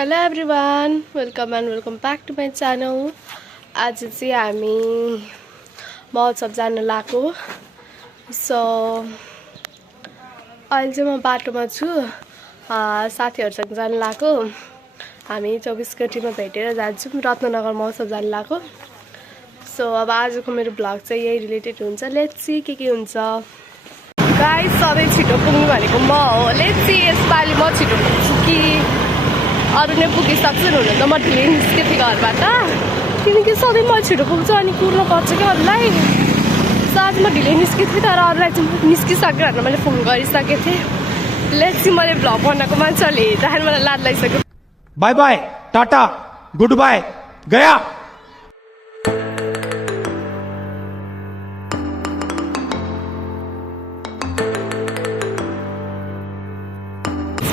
Hello everyone, welcome and welcome back to my channel. आज चाहिँ हामी महोत्सव जान लागेको सो अहिले चाहिँ म बाटोमा छु साथीहरुसँग जान लागेको हामी 24 गतिमा भेटेर जान्छौं रत्ननगर महोत्सव जान लागेको सो अब आजको मेरो ब्लग चाहिँ यही रिलेटेड हुन्छ लेट्स सी के हुन्छ गाइस सबै छिटो पुग्नु भनेको म हो लेट्स सी यसपालि म छिटो पुग्छु कि अरु नै पुगिसक्छन् हुन त म ढिलै निस्के थिएँ घरबाट किनकि सधैँ म छिटो पुग्छु अनि कुर्नु पर्छ कि अरूलाई आज म ढिलै निस्के थिएँ तर अरूलाई चाहिँ निस्किसक्यो भनेर मैले फोन गरिसकेको थिएँ लेट्स सी मैले भ्लग बनाएको मान्छेले हेर्दाखेरि मलाई लाज लागिसक्यो bye bye tata good bye गया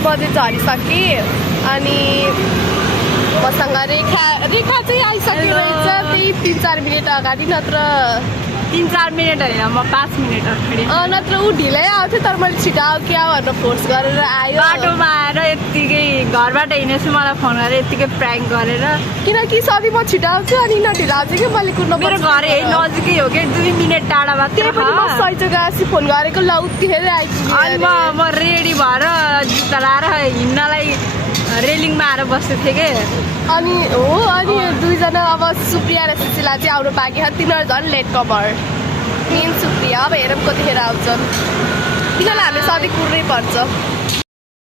बजे झरिसकेँ अनि मसँग रेखा चाहिँ आइसकेको रहेछ त्यही 3-4 मिनट अगाडि नत्र 3-4 मिनट होइन म 5 मिनट अगाडि नत्र ऊ ढिलै आउँथ्यो तर मैले छिटो आऊ क्या भनेर फोर्स गरेर आयो बाटोमा आएर यत्तिकै घरबाट हिँडेछु मलाई फोन गरेर यत्तिकै प्र्याङ्क गरेर किनकि सधैँ म छिटो आउँछु अनि ढिलो आउँछु कि मैले कुर्नु मेरो घर यही नजिकै हो कि 2 मिनट टाढामा त्यही पनि म सही जग्गा फोन गरेको ल उतिखेर आइपुग्यो अनि म रेडी भएर जुत्ता लाएर हिँड्नलाई रेलिङमा आएर बसेको थिएँ कि अनि दुईजना अब सुप्रिया र सुशीला चाहिँ आउनु बाँकी छ तिनीहरू झन् लेट कभर मेन सुप्रिया अब हेरौँ कतिखेर आउँछन् तिनीहरूलाई हामीले सधैँ कुर्नै पर्छ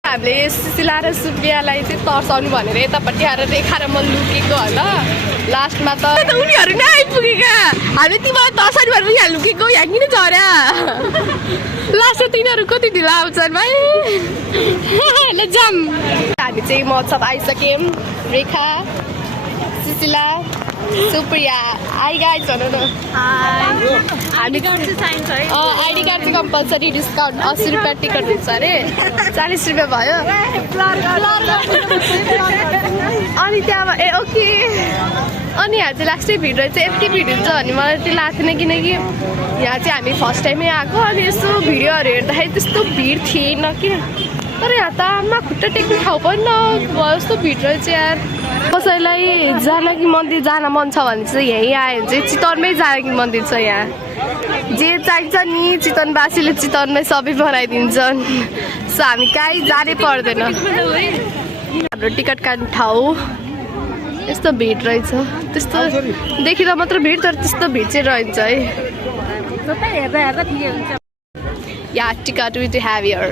हामीले सुशीला र सुप्रियालाई चाहिँ तर्साउनु भनेर यतापट्टि आएर रेखा र म लुकेको होला लास्टमा त उनीहरू नै आइपुगेका हामीले तिमीलाई तर्साउनु भनेर यहाँ लुकेको यहाँ किन झर्या लास्टमा तिनीहरू कति ढिलो आउँछन् भाइ ल जाम हामी चाहिँ महोत्सव आइसक्यौँ रेखा सुशीला सुप्रिया आई गाइज भन न आइडी कार्ड चाहिँ चाहिन्छ है आइडी कार्ड चाहिँ कम्पलसरी डिस्काउन्ट 80 रुपियाँ टिकट हुन्छ अरे 40 रुपियाँ भयो अनि त्यहाँ ओके अनि यहाँ चाहिँ लास्टै भिड रहेछ यति भिड हुन्छ भने मलाई त्यो लाग्थेन किनकि यहाँ चाहिँ हामी फर्स्ट टाइमै आएको अनि यस्तो भिडियोहरू हेर्दाखेरि त्यस्तो भिड थिएन कि तर यहाँ त आमा खुट्टा टेक्ने ठाउँ पनि नभयो जस्तो भिड रहेछ यार कसैलाई जानकी मन्दिर जान मन छ भने चाहिँ यहीँ आयो भने चाहिँ चितवनमै जानकी मन्दिर छ यहाँ जे चाहिन्छ नि चितवनवासीले चितवनमै सबै बनाइदिन्छन् सो हामी कहीँ जानै पर्दैन हाम्रो टिकट काट्ने ठाउँ यस्तो भिड रहेछ त्यस्तो देखिँदा मात्र भिड तर त्यस्तो भिड चाहिँ रहन्छ है या टिकट विथ हेभियर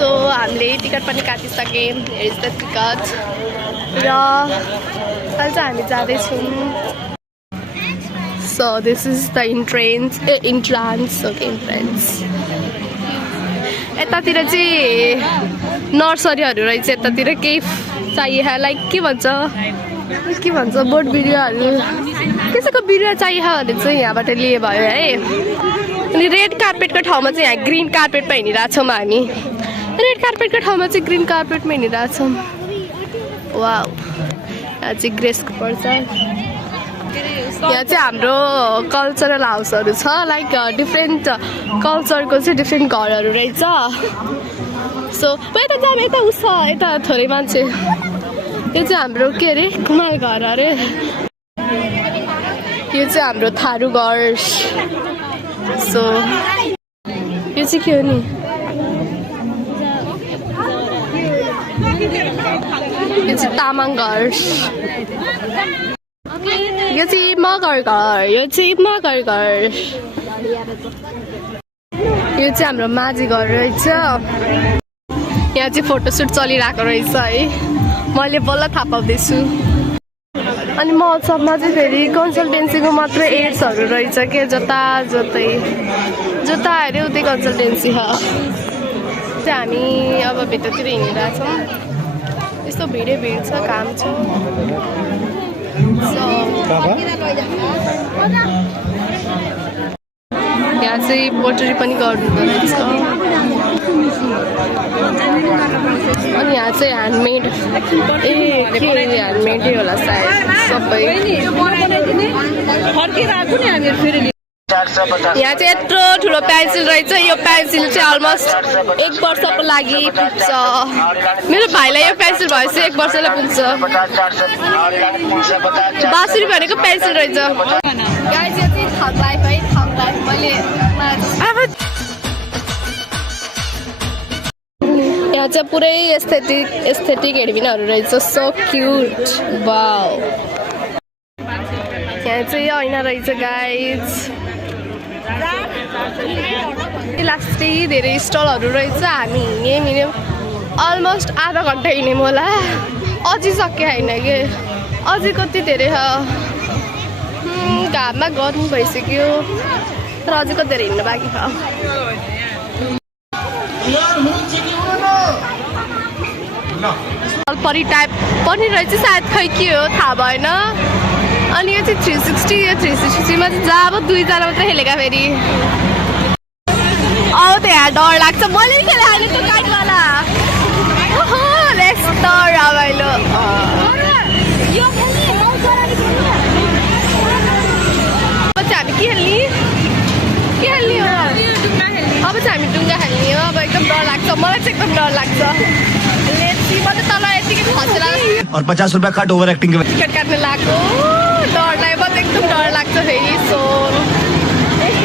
सो हामीले टिकट पनि काटिसक्यौँ हेर्स द टिकट र अहिले चाहिँ हामी जाँदैछौँ so this is the entrance okay entrance यतातिर चाहिँ नर्सरीहरू रहेछ यतातिर केही चाहियो लाइक के भन्छ बोट बिरुवाहरू कसैको बिरुवा चाहियो भने चाहिँ यहाँबाट लिए भयो है अनि रेड कार्पेटको ठाउँमा चाहिँ यहाँ ग्रिन कार्पेटमा हिँडिरहेछौँ हामी रेड कार्पेटको ठाउँमा चाहिँ ग्रिन कार्पेटमा हिँडिरहेछौँ वाउ यहाँ चाहिँ ग्रेसको पर्छ यहाँ चाहिँ हाम्रो कल्चरल हाउसहरू छ लाइक डिफ्रेन्ट कल्चरको चाहिँ डिफ्रेन्ट घरहरू रहेछ सो यता जाम यता उस यता थोरै मान्छे यो चाहिँ हाम्रो के अरे कुमार घर अरे यो चाहिँ हाम्रो थारू घर सो यो चाहिँ के हो नि यो चाहिँ तामाङ घर यो चाहिँ मगर घर यो चाहिँ मगर घर यो चाहिँ हाम्रो माझी घर रहेछ यहाँ चाहिँ फोटोसुट चलिरहेको रहेछ है मैले बल्ल थाहा पाउँदैछु अनि महोत्सवमा चाहिँ फेरि कन्सल्टेन्सीको मात्रै एड्सहरू रहेछ के जता हेऱ्यो उतै कन्सल्टेन्सी छ हामी अब भित्रतिर हिँडिरहेछौँ यस्तो भिडै भिड छ काम छ यहाँ चाहिँ पोटरी पनि गर्नुहुँदो रहेछ अनि यहाँ चाहिँ ह्यान्डमेड ह्यान्डमेडै होला सायद सबै फर्केर आएको नि हामीहरू फेरि यहाँ चाहिँ यत्रो ठुलो पेन्सिल रहेछ यो पेन्सिल चाहिँ अलमोस्ट 1 वर्षको लागि पुग्छ मेरो भाइलाई यो पेन्सिल भएपछि 1 वर्षलाई पुग्छ 82 भनेको पेन्सिल रहेछ गाइस यो चाहिँ थग लाइफ है थग लाइफ मैले यहाँ चाहिँ पुरै एस्थेटिक हेडबिनहरू रहेछ सो क्युट वाउ यहाँ चाहिँ ऐना रहेछ गाइस लास्टै धेरै स्टलहरू रहेछ हामी हिँड्यौँ अलमोस्ट आधा घन्टा हिँड्यौँ होला अझै सके होइन कि अझै कति धेरै छ घाममा गर्नु भइसक्यो तर अझै कति धेरै हिँड्नु बाँकी छ जलपरी टाइप पनि रहेछ सायद खै के हो थाहा भएन अनि यो चाहिँ 360 यो 360 मा चाहिँ जब 2 जना मात्रै खेलेका फेरि अब त यहाँ डर लाग्छ मैले खेले हाल्नु त्यो काइटवाला ओहो यस्तो रमाइलो अब चाहिँ हामी के खेल्ने हो अब चाहिँ हामी डुङ्गा खेल्ने हो अब एकदम डर लाग्छ मलाई चाहिँ एकदम डर लाग्छ और 50 रुपया कट ओवर एक्टिंग के टिकट काट्न लाग्यो डर लाग्यो मलाई एकदम डर लाग्छ फेरि सो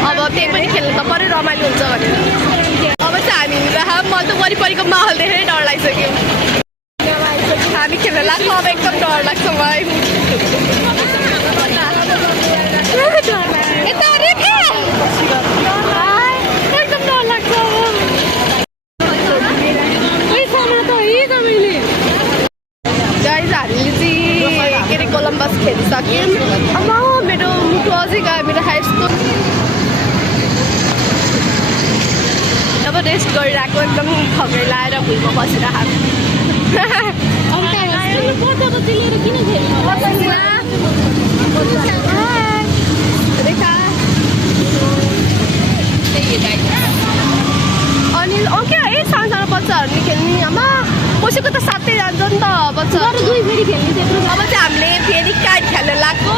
अब त्यही पनि खेल्नु त पऱ्यो रमाइलो हुन्छ भनेर अब चाहिँ हामी हिँड्दा मलाई त वरिपरिको माहौल देखेरै डर लागिसक्यो हामी खेल्न लाग्छ अब एकदम डर लाग्छ मलाई एकदम डर लाग्छ गाइस हामीले चाहिँ के अरे कोलम्बस खेलिसक्यौँ अम्मा मेरो मुटु अझै गयो मेरो यस्तो अब रेस्ट गरिरहेको एकदम थकै लाएर भुइँमा बसिरहेको अनि के है सानो बच्चाहरूले खेल्ने आमा कसैको त साथै जान्छ नि त बच्चाहरू अब चाहिँ हामीले फेरि काइट खेल्न लाग्यो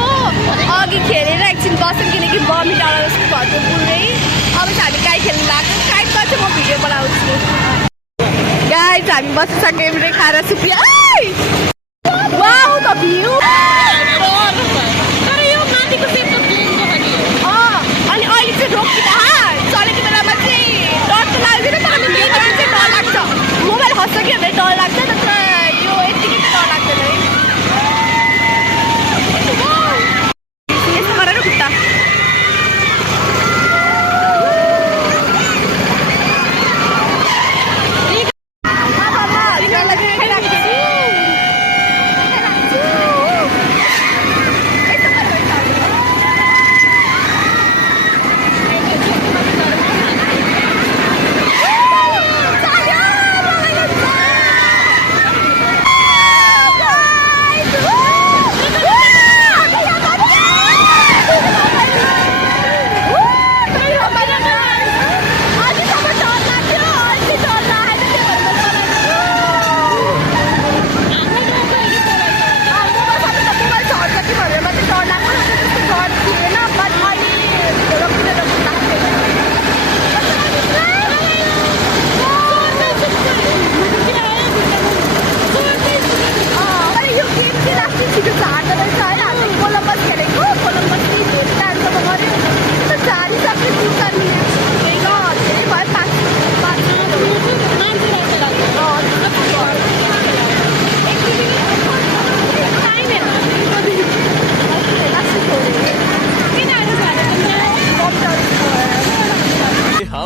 अघि खेलेर एकछिन बस्यौँ किनकि बमी डाँडा जस्तो भयो पुरै अब चाहिँ हामी काइट खेल्न लाग्यो काइटमा चाहिँ म भिडियो बनाउँछु गाइस हामी बसिसक्यौँ रे खाएर सुपिया वाउ द भ्यू अनि अहिले चाहिँ रोकिँदा चलेको बेलामा चाहिँ डर त लाग्दैन तर चाहिँ डर लाग्छ मोबाइल खस्छ कि हामीलाई डर लाग्छ तर यो यतिकै डर लाग्दैन है यस्तो गरेर खुट्टा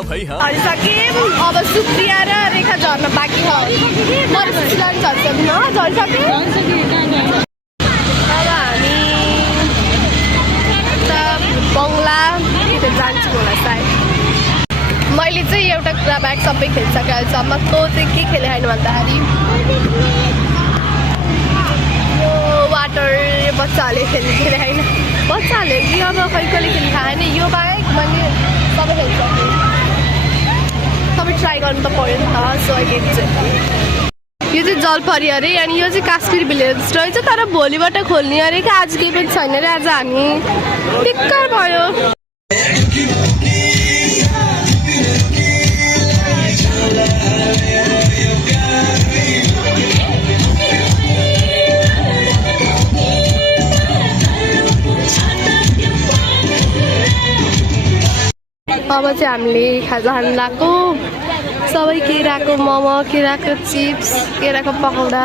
झरिसक्यौँ अब सुप्रिया र रेखा झर्न बाँकी छ झरिसक्यो अब हामी बङ्गला जान्छु होला सायद मैले चाहिँ एउटा कुरा बाहेक सबै खेलिसकेको अहिलेसम्म त्यो चाहिँ के खेलेँ होइन भन्दाखेरि यो वाटर बच्चाहरूले खेल्ने होइन बच्चाहरूले कि अब खै कसले खेल्ने थाहा होइन यो बाहेक मैले सबै खेलिसकेँ सबै ट्राई गर्नु त पऱ्यो नि त सो अगेन चाहिँ यो चाहिँ जलपरी अरे अनि यो चाहिँ काश्मीर भिलेज रहेछ तर भोलिबाट खोल्ने अरे कि आज केही पनि छैन अरे आज हामी टिक्कर भयो अब चाहिँ हामीले खाजा खानु लाग्यो सबै केराको मोमो केराको चिप्स केराको पकौडा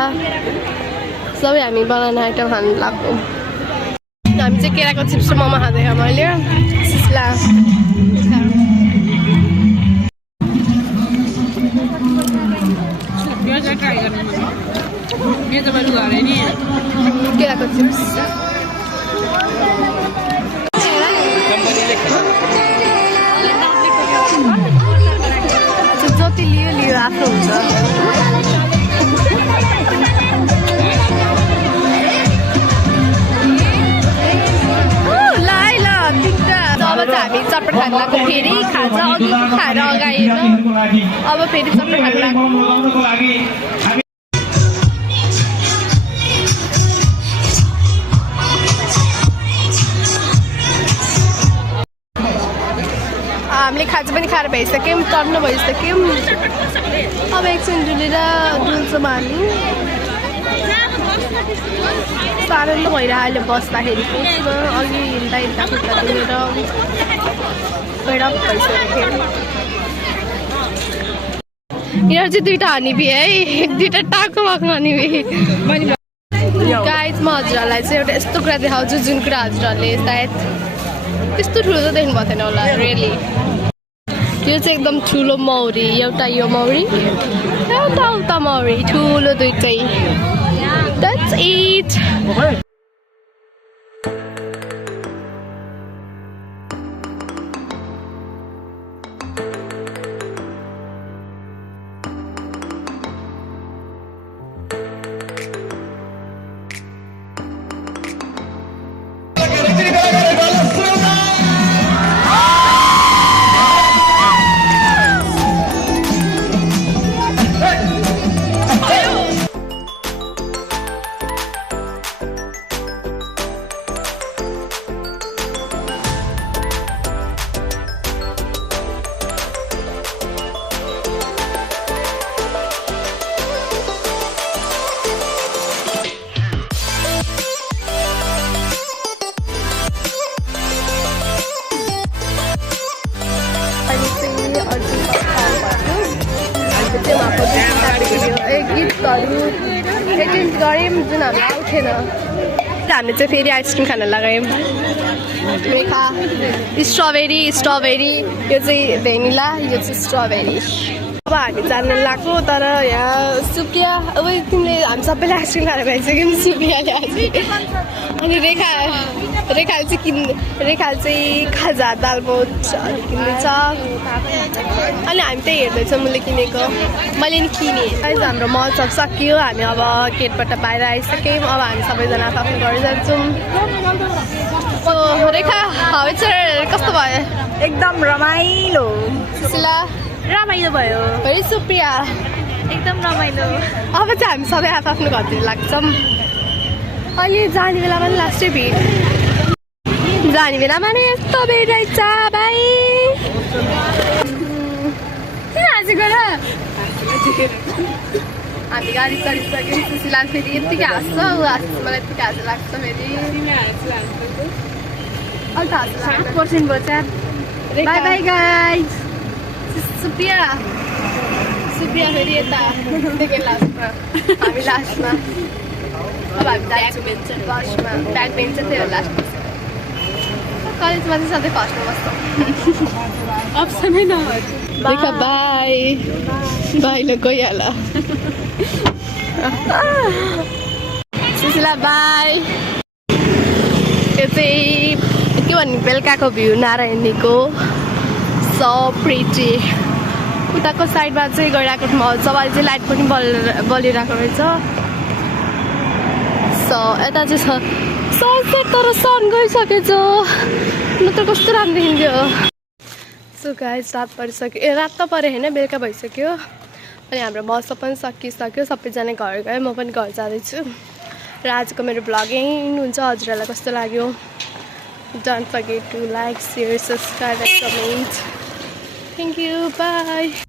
सबै हामी बनाउने आइटम खानु लाग्यो हामी चाहिँ केराको चिप्स र मोमो खाँदैछ मैले सिस्ला केराको चिप्स जति लियो आफ्नो हुन्छ अब चाहिँ हामी चटपट खानु लाग्यो फेरि खाजा अघि खाएर अगाएर अब फेरि चटपट खानु लाग्यो हामीले खाजा पनि खाएर भइसक्यौँ टर्न भइसक्यौँ अब एकछिन डुलेर डुल्छौँ हामी साह्रो त भइरह्यो अहिले बस्दाखेरि अघि हिँड्दा हिँड्दा खुट्टा डुलेर गएर भइसक्यो यिनीहरू चाहिँ दुइटा हनिबी है दुइटा टाको भएको हनिबी गाइज म हजुरहरूलाई चाहिँ एउटा यस्तो कुरा देखाउँछु जुन कुरा हजुरहरूले सायद त्यस्तो ठुलो त देख्नु भएको थिएन होला रियली यो चाहिँ एकदम ठुलो मौरी एउटा यो मौरी एउटा उता मौरी ठुलो दुइटै That's it. गीतहरू एटेन्ड गऱ्यौँ जुन हामीलाई उठेन हामी चाहिँ फेरि आइसक्रिम खान लगायौँ रेखा स्ट्रबेरी यो चाहिँ भेनिला यो चाहिँ स्ट्रबेरी अब हामी जानु लाग्यो तर यहाँ सुकिया अब तिमीले हामी सबैले आइसक्रिम खाएर भइसक्यौँ सुकियाले आज अनि रेखाले चाहिँ खाजा दालमोट किन्दैछ अनि हामी त्यही हेर्दैछौँ मैले किनेको मैले नि किनेँ हाम्रो महोत्सव सकियो हामी अब गेटबाट बाहिर आइसक्यौँ अब हामी सबैजना आफ्नो घर जान्छौँ रेखा हाउ कस्तो भयो एकदम रमाइलो सुशीला रमाइलो भयो भेरी सुप्रिया एकदम रमाइलो अब चाहिँ हामी सबै आफ्नो घरतिर लाग्छौँ अहिले जाने बेलामा पनि लास्टै भिड जाने बेलामा नि यस्तो भिड रहेछ भाइ किन हाँसेको र हामी गाडी चढिसक्यौँ सुशीला फेरि यत्तिकै हाँस्छ ऊ हाँस्छ मलाई यत्तिकै हाँस्छ लाग्छ फेरि अन्त हाँस्छ 7% बच्चा बाई बाई गाइज सुप्रिया फेरि यता सेकेन्ड लास्टमा हामी लास्टमा अब हामी फर्स्टमा ब्याक बेन्च चाहिँ थियो लास्टमा कलेजमा चाहिँ सधैँ फर्स्टमा बस्छौँ अप्सनै नभए देखा बाई बाइले गइहाल सुशीला बाई यो चाहिँ के भन्ने बेलुकाको भ्यू नारायणीको सो प्रिटी उताको साइडमा चाहिँ गइरहेको महोत्सव अहिले चाहिँ लाइट पनि बलिरहेको रहेछ सो यता चाहिँ छ सनसेट तर सन गइसकेछ नत्र कस्तो राम्रो देखिन्थ्यो सो गाइस रात परिसक्यो रात त पऱ्यो होइन बेलुका भइसक्यो अनि हाम्रो महोत्सव पनि सकिसक्यो सबैजना घर गयो म पनि घर जाँदैछु र आजको मेरो भ्लगिङ हुन्छ हजुरहरूलाई कस्तो लाग्यो Don't forget to like, share, subscribe and comment. Thank you. Bye.